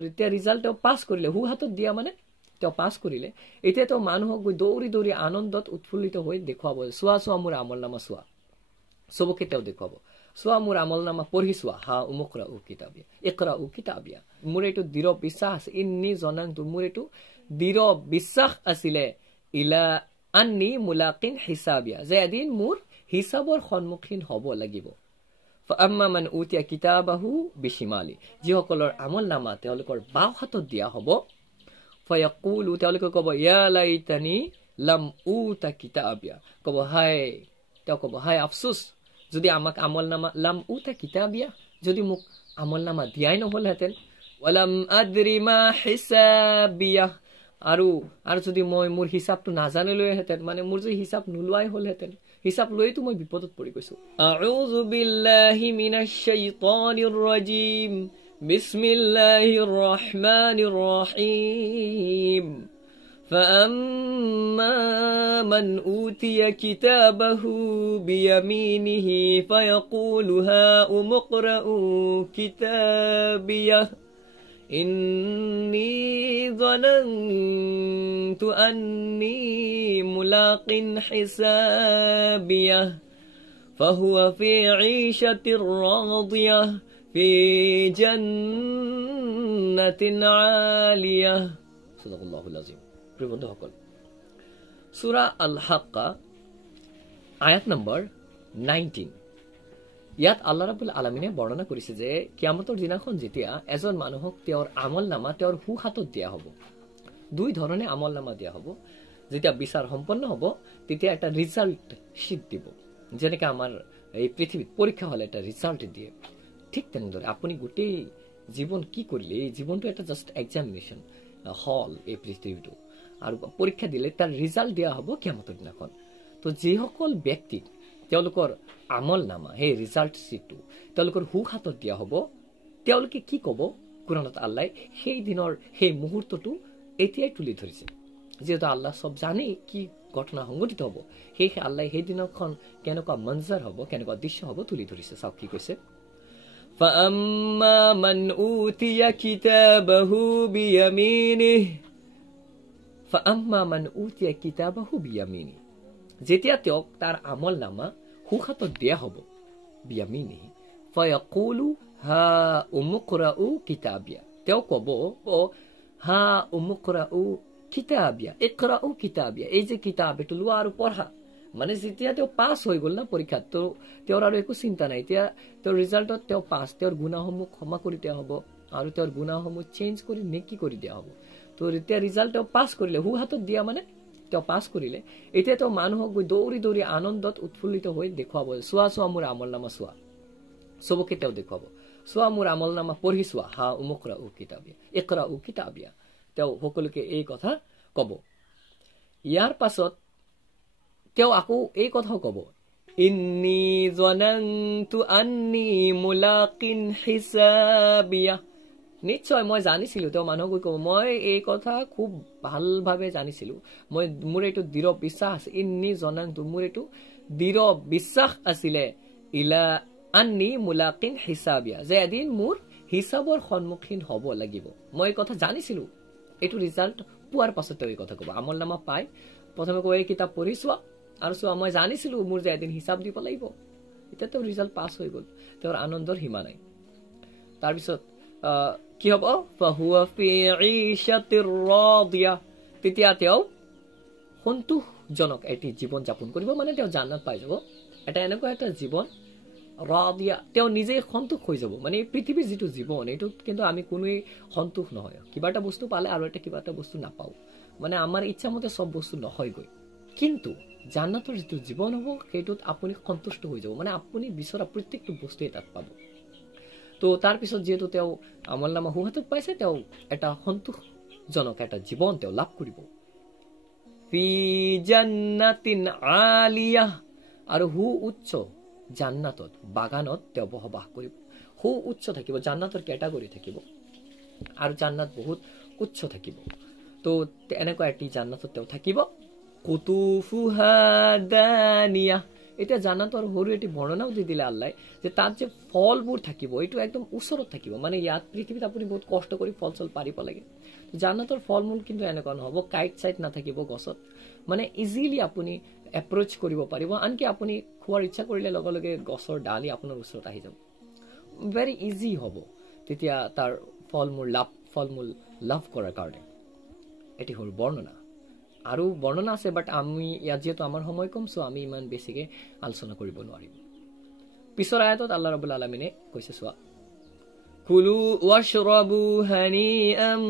যেতিয়া ৰিজাল্ট তেওঁ পাছ কৰিলে, হু হাতত দিয়া মানে তেওঁ পাছ কৰিলে, এতিয়া তেওঁ মানুহক গৈ দৌৰি দৌৰি আনন্দত উৎফুল্লিত হৈ দেখুৱাব, চোৱা চোৱা মোৰ আমল নামা চোৱা। চবকে তেওঁ দেখুৱাব, চোৱা মোৰ আমল নামা পঢ়ি চোৱা, হা উমুকৰা উ কিতাবিয়া ইকৰা উ কিতাবিয়া। মোৰ এইটো দৃঢ় বিশ্বাস, ইন্নি জনাংতু, মোৰ এইটো দৃঢ় বিশ্বাস আছিলে, ইলা আন্নি মুলাকিন হিচাবিয়া, যে এদিন মোৰ হিচাবৰ সন্মুখীন হ'ব লাগিব। ফাআম্মা মান উতিয়া কিতাবাহু বিশিমালি, যিসকলৰ আমল নামা তেওঁলোকৰ বাওঁ হাতত দিয়া হ'ব, ফায়াকুলু, তেওঁলোকে ক'ব, ইয়া লাইতানি লাম উতা কিতাবিয়া, ক'ব হাই, তেওঁ ক'ব হাই আফচোচ, যদি আমাক আমল নামা লাম উতা কিতাবিয়া, যদি মোক আমল নামা দিয়াই নহ'লহেঁতেন, ৱালাম আদ্ৰি মা হিচাবিয়া, আৰু যদি মই মোৰ হিচাপটো নাজানিলোহেঁতেন, মানে মোৰ যদি হিচাপ নোলোৱাই হ'লহেঁতেন, হিচাপ লৈতো মই বিপদত পৰি গৈছো। আউযু বিল্লাহি মিনাশ শাইতানিৰ ৰাজিম, বিসমিল্লাহিৰ ৰহমানিৰ ৰহিম। فأما من أوتي كتابه بيمينه فيقول هاؤم اقرءوا كتابيه إني ظننت أني ملاق حسابيه فهو في عيشة راضية في جنة عالية। صدق الله العظيم। প্রিয় বন্ধুসকল, সূরা আল হাক্কা আয়াত নম্বৰ 19, ইয়াত আল্লাহ ৰাব্বুল আলামিনে বৰ্ণনা কৰিছে যে কিয়ামতৰ দিনাখন যেতিয়া এজন মানুহক তেওঁৰ আমল নামা তেওঁৰ হু হাতত দিয়া হ'ব, দুই ধৰণে আমল নামা দিয়া হ'ব। যেতিয়া বিচাৰ সম্পন্ন হ'ব তেতিয়া এটা ৰিজাল্ট শীট দিব, যেনেকৈ আমাৰ এই পৃথিৱীত পৰীক্ষা হ'লে এটা ৰিজাল্ট দিয়ে, ঠিক তেনেদৰে আপুনি গোটেই জীৱন কি কৰিলে, এই জীৱনটো এটা জাষ্ট এক্সামিনেশ্যন হল এই পৃথিৱীটো, আৰু পৰীক্ষা দিলে তাৰ ৰিজাল্ট দিয়া হ'ব কিয়ামতৰ দিনাখন। তো যিসকল ব্যক্তিক তেওঁলোকৰ আমল নামা সেই ৰিজাল্ট শ্বীটটো তেওঁলোকৰ হু হাতত দিয়া হ'ব, তেওঁলোকে কি ক'ব, কোৰাণত আল্লাহ সেই দিনৰ সেই মুহূৰ্তটো এতিয়াই তুলি ধৰিছে, যিহেতু আল্লাহ চব জানেই কি ঘটনা সংঘটিত হ'ব, সেয়েহে আল্লাহ সেই দিনখন কেনেকুৱা মঞ্জাৰ হ'ব, কেনেকুৱা দৃশ্য হ'ব তুলি ধৰিছে। চাওক কি কৈছে, فأما من أوتي كتابه بيمينه فأما من أوتي كتابه بيمينه, যেতিয়া তেওঁক তাৰ আমল নামা হু হাতত দিয়া হ'ব, বিয়ামিনিহি ফায়াকুলু হা উমুকৰাউ কিতাবিয়া, তেওঁ ক'ব হা উমুকৰাউ কিতাবিয়া ইকৰাউ কিতাবিয়া, এই যে কিতাপ এইটো লোৱা আৰু পঢ়া। মানে যেতিয়া তেওঁ পাছ হৈ গ'ল না পৰীক্ষাত, তো তেওঁৰ আৰু একো চিন্তা নাই, এতিয়া তেওঁৰ ৰিজাল্টত তেওঁ পাছ, তেওঁৰ গুণাসমূহ ক্ষমা কৰি দিয়া হ'ব আৰু তেওঁৰ গুণাসমূহ চেঞ্জ কৰি নেকি কৰি দিয়া হ'ব। তো এতিয়া ৰিজাল্ট তেওঁ পাছ কৰিলে, হু হাতত দিয়া মানে তেওঁ পাছ কৰিলে, এতিয়া তেওঁ মানুহক গৈ দৌৰি দৌৰি আনন্দত উৎফুল্লিত হৈ দেখুৱাব, চোৱা চোৱা মোৰ আমল নামা চোৱা। চবকে তেওঁ দেখুৱাব, চোৱা মোৰ আমল নামা পঢ়ি চোৱা, হা উমুকৰা উ কিতাবিয়া ইকৰা উ কিতাবিয়া, তেওঁ সকলোকে এই কথা ক'ব। ইয়াৰ পাছত তেওঁ আকৌ এই কথাও ক'ব, ইন্নি জনাংতু আন্নি মুলাকিন হিচাবিয়া, নিশ্চয় মই জানিছিলো, তেওঁ মানুহক ক'ব মই এই কথা খুব ভালভাৱে জানিছিলো, মোৰ এইটো দৃঢ় বিশ্বাস, ইন্নি জনাংতু, মোৰ এইটো দৃঢ় বিশ্বাস আছিলে, ইলা আন্নি মুলাকিন হিচাবিয়া, যে এদিন মোৰ হিচাবৰ সন্মুখীন হ'ব লাগিব, মই এই কথা জানিছিলো। এইটো ৰিজাল্ট পোৱাৰ পাছত তেওঁ এই কথা ক'ব, আমল নামা পাই প্ৰথমে কৈ এই কিতাপ পঢ়ি চোৱা আৰু চোৱা, মই জানিছিলো মোৰ যে এদিন হিচাপ দিব লাগিব। এতিয়া তেওঁ ৰিজাল্ট পাছ হৈ গ'ল, তেওঁৰ আনন্দৰ সীমা নাই। তাৰপিছত কি হ'ব, ফাহুৱা ফি ঈশাতিৰ ৰাদিয়া, তেতিয়া তেওঁ সন্তোষজনক এটি জীৱন যাপন কৰিব, মানে তেওঁ জান্নাত পাই যাব, এটা এনেকুৱা এটা জীৱন ৰাদিয়া, তেওঁ নিজে সন্তোষ হৈ যাব। মানে এই পৃথিৱীৰ যিটো জীৱন, এইটোত কিন্তু আমি কোনোৱেই সন্তোষ নহয়, কিবা এটা বস্তু পালে আৰু এটা কিবা এটা বস্তু নাপাওঁ, মানে আমাৰ ইচ্ছামতে চব বস্তু নহয়গৈ। কিন্তু জান্নাতৰ যিটো জীৱন হ'ব সেইটোত আপুনি সন্তুষ্ট হৈ যাব, মানে আপুনি বিচৰা প্ৰত্যেকটো বস্তুৱে তাত পাব। তো তাৰপিছত যিহেতু তেওঁ আমল নামা হু হাতত পাইছে, তেওঁ এটা সন্তোষজনক এটা জীৱন তেওঁ লাভ কৰিব। ফি জান্নাতিন আলিয়া, আৰু হু উচ্চ জান্নাতত বাগানত তেওঁ বসবাস কৰিব, সু উচ্চ থাকিব, জান্নাতৰ কেটাগৰী থাকিব আৰু জান্নাত বহুত উচ্চ থাকিব। তো এনেকুৱা এটি জান্নাতত তেওঁ থাকিব, কুতুফুহা দানিয়া, এতিয়া জান্নাতৰ সৰু এটি বৰ্ণনাও দি দিলে আল্লাহ যে তাত যে ফলবোৰ থাকিব এইটো একদম ওচৰত থাকিব মানে ইয়াত পৃথিৱীত আপুনি বহুত কষ্ট কৰি ফল চল পাৰিব লাগে জান্নাতৰ ফল-মূল কিন্তু এনেকুৱা নহ'ব কাইট চাইট নাথাকিব গছত মানে ইজিলি আপুনি এপ্ৰোচ কৰিব পাৰিব আনকি আপুনি খোৱাৰ ইচ্ছা কৰিলে লগে লগে গছৰ ডালি আপোনাৰ ওচৰত আহি যাব ভেৰি ইজি হ'ব তেতিয়া তাৰ ফল-মূল লাভ কৰাৰ কাৰণে এটি হ'ল বৰ্ণনা আৰু বৰ্ণনা আছে বাট আমি ইয়াত যেহেতু আমাৰ সময় কম সো আমি ইমান বেছিকে আলোচনা কৰিব নোৱাৰিম পিছৰ আয়াতত আল্লাহ ৰাব্বুল আলামিনে কৈছে চোৱা কুলু ওয়াশৰাবু হানিআম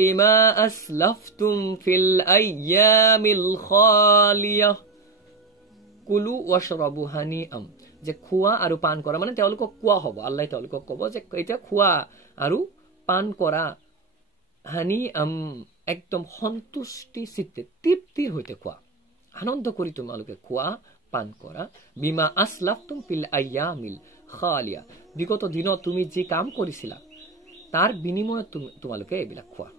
বিমা আসলাফতুম ফিল আইয়ামিল খালিয়াহ কুলু ওয়াশৰাবু হানিআম যে খোৱা আৰু পান কৰা মানে তেওঁলোকক কোৱা হ'ব আল্লাহ তেওঁলোকক ক'ব যে এতিয়া খোৱা আৰু পান কৰা হানিআম একদম সন্তুষ্টি চিত্তে তৃপ্তিৰ হৈতে খোৱা আনন্দ কৰি তোমালোকে খোৱা পান কৰা বিমা আসলাফতুম ফিল আইয়ামিল খালিয়া বিগত দিনত তুমি যি কাম কৰিছিলা তাৰ বিনিময়ত তোমালোকে এইবিলাক খোৱা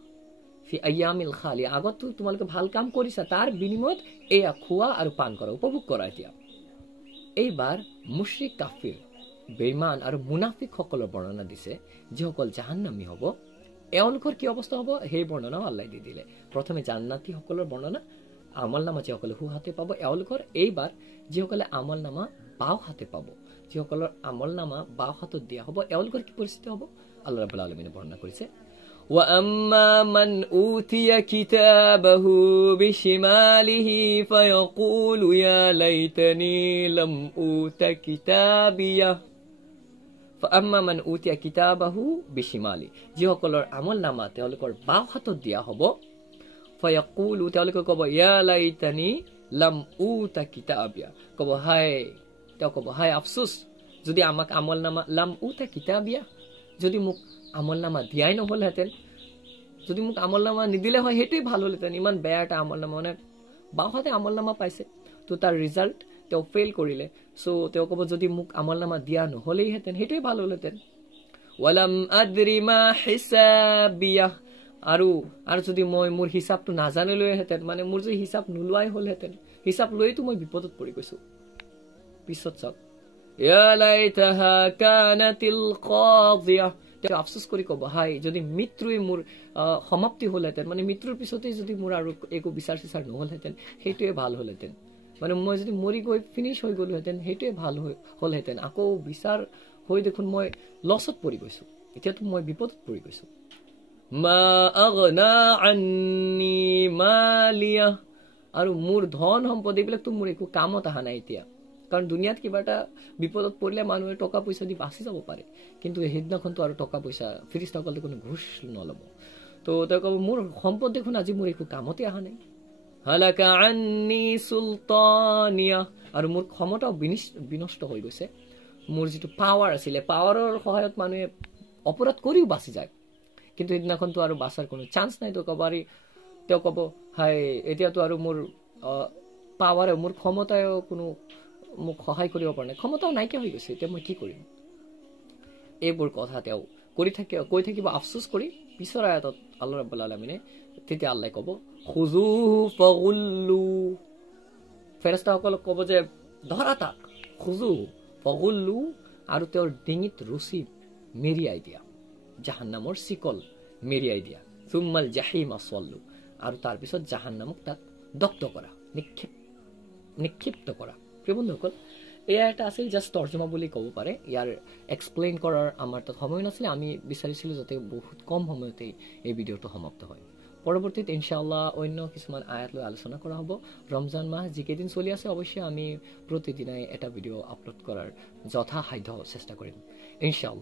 ফি আইয়ামিল খালিয়া আগত তোমালোকে ভাল কাম কৰিছা তাৰ বিনিময়ত এয়া খোৱা আৰু পান কৰা উপভোগ কৰা এতিয়া এইবাৰ মুশৰিক কাফিৰ বেঈমান আৰু মুনাফিক সকলৰ বৰ্ণনা দিছে যিসকল জাহান্নামী হ'ব এওঁলোকৰ কি অৱস্থা হ'ব সেই বৰ্ণনাও আল্লাহ দি দিলে প্ৰথমে জান্নাতী সকলৰ বৰ্ণনা আমলনামা যিসকলে সোঁ হাতে পাব এওঁলোকৰ এইবাৰ যিসকলে আমলনামা বাওঁ হাতে পাব যিসকলৰ আমলনামা বাওঁ হাতত দিয়া হ'ব এওঁলোকৰ কি পৰিস্থিতি হ'ব আল্লাহ ৰাব্বুল আলামিনে বৰ্ণনা কৰিছে وَأَمَّا مَنْ أُوتِيَ كِتَابَهُ بِشِمَالِهِ فَيَقُولُ يَا لَيْتَنِي لَمْ أُوتَ كِتَابِيَهْ فَأَمَّا مَنْ أُوتِيَ كِتَابَهُ بِشِمَالِهِ যিসকলৰ আমলনামা তেওঁলোকৰ বাওঁ হাতত দিয়া হ'ব فَيَقُولُ তেওঁলোকে ক'ব يَا لَيْتَنِي لَمْ أُوتَ كِتَابِيَهْ ক'ব হায় আফসোস যদি আমাক আমলনামা লাম উতা কিতাবিয়া যদি মোক আমলনামা দিয়াই নহলহেঁতেন যদি মোক আমলনামা নিদিলে হয় সেইটোৱে ভাল হ'লহেঁতেন ইমান বেয়া এটা আমলনামা মানে বাওঁহাতে আমলনামা পাইছে তো তাৰ ৰিজাল্ট তেওঁ ফেইল কৰিলে সো তেওঁ ক'ব যদি মোক আমলনামা দিয়া নহ'লেইহেঁতেন সেইটোৱে ভাল হ'লহেঁতেন ৱালাম আদ্ৰি মা হিসাবিয়া আৰু যদি মই মোৰ হিচাপটো নাজানিলোহেঁতেন মানে মোৰ যদি হিচাপ নোলোৱাই হ'লহেঁতেন হিচাপ লৈতো মই বিপদত পৰি গৈছো পিছত চাওক ইয়া লাইতাহা কানাতিল কাদিয়া তেওঁ আফসোস কৰি ক'ব হাই যদি মৃত্যুই মোৰ সমাপ্তি হ'লহেঁতেন মানে মৃত্যুৰ পিছতেই যদি মোৰ আৰু একো বিচাৰ নহ'লহেঁতেন সেইটোৱে ভাল হ'লহেঁতেন মানে মই যদি মৰি গৈ ফিনিছ হৈ গ'লোহেঁতেন সেইটোৱে ভাল হ'লহেঁতেন আকৌ বিচাৰ হৈ দেখোন মই লছত পৰি গৈছো এতিয়াতো মই বিপদত পৰি গৈছো মা আগনা আন্নি মালিয়া আৰু মোৰ ধন সম্পদ এইবিলাকতো মোৰ একো কামত অহা নাই এতিয়া কাৰণ দুনিয়াত কিবা এটা বিপদত পৰিলে মানুহে টকা পইচা দি বাচি যাব পাৰে কিন্তু সেইদিনাখনতো আৰু টকা পইচা ফিৰিস্তাসকলে কোনো ঘুষ নল'ব তো তেওঁ ক'ব মোৰ সম্পদ দেখোন আজি মোৰ একো কামতে অহা নাই হালাকা আন্নি সুলতানিয়া আৰু মোৰ ক্ষমতাও বিনষ্ট হৈ গৈছে মোৰ যিটো পাৱাৰ আছিলে পাৱাৰৰ সহায়ত মানুহে অপৰাধ কৰিও বাচি যায় কিন্তু সেইদিনাখনতো আৰু বাচাৰ কোনো চান্স নাই তো কবাৰী তেওঁ ক'ব হাই এতিয়াতো আৰু মোৰ পাৱাৰে মোৰ ক্ষমতায়ো কোনো মোক সহায় কৰিব পৰা নাই ক্ষমতাও নাইকিয়া হৈ গৈছে এতিয়া মই কি কৰিম এইবোৰ কথা তেওঁ কৈ থাকিব আফসোস কৰি পিছৰ আয়াতত আল্লাহ ৰাব্বুল আলামিনে তেতিয়া আল্লাহ ক'ব খুজুহু ফাগুল্লু ফেৰেস্তাসকলক ক'ব যে ধৰা তাক খুজুহু ফাগুল্লু আৰু তেওঁৰ ডিঙিত ৰছী মেৰিয়াই দিয়া জাহান্নামৰ চিকল মেৰিয়াই দিয়া সুম্মাল জাহিমা সল্লু আৰু তাৰপিছত জাহান্নামক তাক দগ্ধ কৰা নিক্ষিপ্ত কৰা প্ৰিয় বন্ধুসকল এয়া এটা আছিল জাষ্ট তৰ্জমা বুলি ক'ব পাৰে ইয়াৰ এক্সপ্লেইন কৰাৰ আমাৰ তাত সময় নাছিলে আমি বিচাৰিছিলোঁ যাতে বহুত কম সময়তেই এই ভিডিঅ'টো সমাপ্ত হয় পৰৱৰ্তীত ইনশাআল্লাহ অন্য কিছুমান আয়াত লৈ আলোচনা কৰা হ'ব ৰমজান মাহ যিকেইদিন চলি আছে অৱশ্যে আমি প্ৰতিদিনাই এটা ভিডিঅ' আপলোড কৰাৰ যথাসাধ্য চেষ্টা কৰিম ইনশাআল্লাহ